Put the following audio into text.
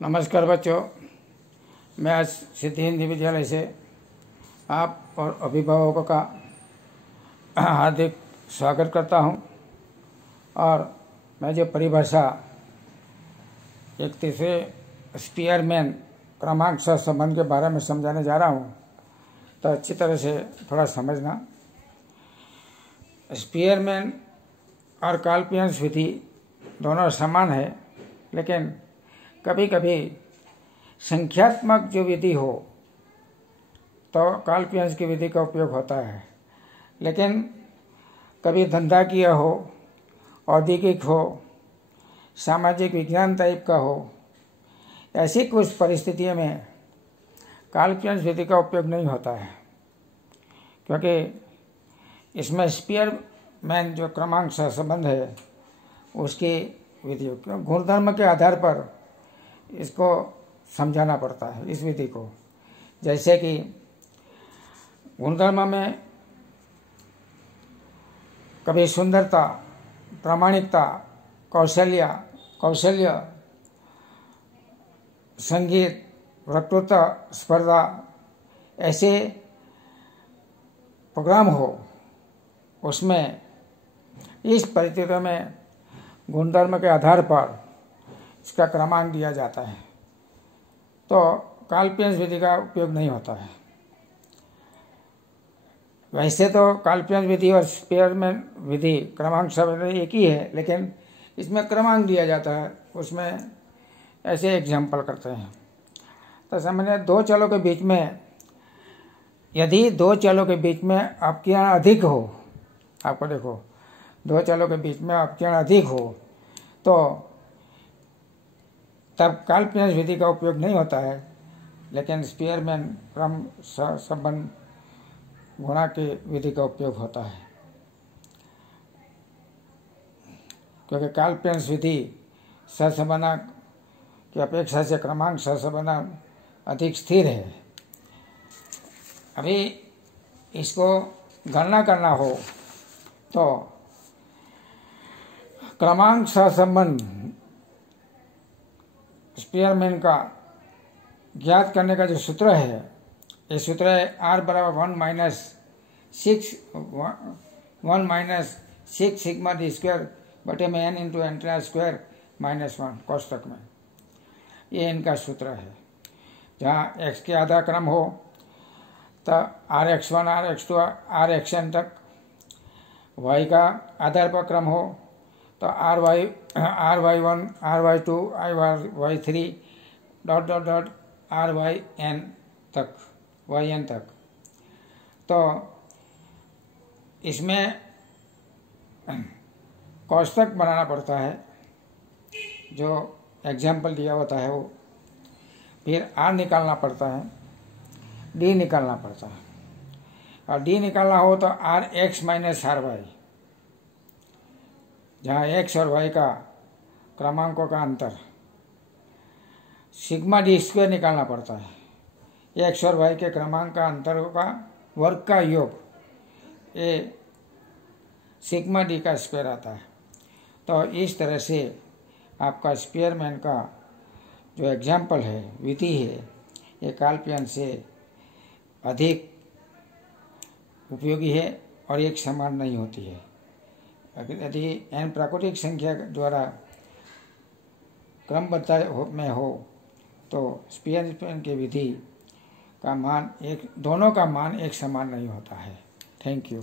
नमस्कार बच्चों, मैं आज सिद्धि हिंदी विद्यालय से आप और अभिभावकों का हार्दिक स्वागत करता हूं। और मैं जो परिभाषा एक तीसरे स्पीयरमैन क्रमांक सहसंबंध के बारे में समझाने जा रहा हूं, तो अच्छी तरह से थोड़ा समझना। स्पीयरमैन और काल्पियंस विधि दोनों समान है, लेकिन कभी कभी संख्यात्मक जो विधि हो तो काल्पियंस की विधि का उपयोग होता है, लेकिन कभी धंधाकीय हो, औद्योगिक हो, सामाजिक विज्ञान टाइप का हो, ऐसी कुछ परिस्थितियों में काल्पियंस विधि का उपयोग नहीं होता है, क्योंकि इसमें स्पीयरमैन जो क्रमांक सहसंबंध है उसकी विधि गुणधर्म के आधार पर इसको समझाना पड़ता है, इस विधि को। जैसे कि गुणधर्म में कभी सुंदरता, प्रामाणिकता, कौशल्य, संगीत, वक्तृत्व स्पर्धा, ऐसे प्रोग्राम हो, उसमें इस परिस्थितियों में गुणधर्म के आधार पर इसका क्रमांक दिया जाता है, तो काल्पियंस विधि का उपयोग नहीं होता है। वैसे तो काल्पियंस विधि और स्पीयरमैन विधि क्रमांक सब एक ही है, लेकिन इसमें क्रमांक दिया जाता है, उसमें ऐसे एग्जाम्पल करते हैं। तो सामान्य दो चलों के बीच में, यदि दो चलों के बीच में अपकिरण अधिक हो, आपको देखो दो चलों के बीच में अपकिरण अधिक हो, तो तब काल्पियंस विधि का उपयोग नहीं होता है, लेकिन स्पीयरमैन क्रम सहसंबंध गुणा की विधि का उपयोग होता है, क्योंकि काल्पियंस विधि सहसंबंध की अपेक्षा से क्रमांक सहसंबंध अधिक स्थिर है। अभी इसको गणना करना हो तो क्रमांक सहसंबंध स्पीयरमैन का ज्ञात करने का जो सूत्र है, ये सूत्र है R बराबर 1 - 6 सिग्मा डी स्क्वायर बटे में n इंटू एंट्रा स्क्वायर -1 कोष्टक में। ये इनका सूत्र है। जहाँ x के आधा क्रम हो तो Rx1, Rx2, Rxn तक, y का आधार पर क्रम हो तो RY1, RY2, RY3 dot RYN तक, YN तक। तो इसमें कोष्टक बनाना पड़ता है, जो एग्जाम्पल दिया होता है वो, फिर R निकालना पड़ता है, D निकालना पड़ता है, और D निकालना हो तो Rx माइनस RY, जहाँ x और y का क्रमांकों का अंतर, सिग्मा डी स्क्वायर निकालना पड़ता है, x और y के क्रमांक का अंतर का वर्ग का योग, ये सिग्मा डी का स्क्वायर आता है। तो इस तरह से आपका स्पीयरमैन का जो एग्जाम्पल है, विधि है, ये काल्पियंस से अधिक उपयोगी है और एक समान नहीं होती है। यदि n प्राकृतिक संख्या द्वारा क्रमबद्ध में हो तो स्पीयरमैन की विधि का मान दोनों का मान एक समान नहीं होता है। Thank you.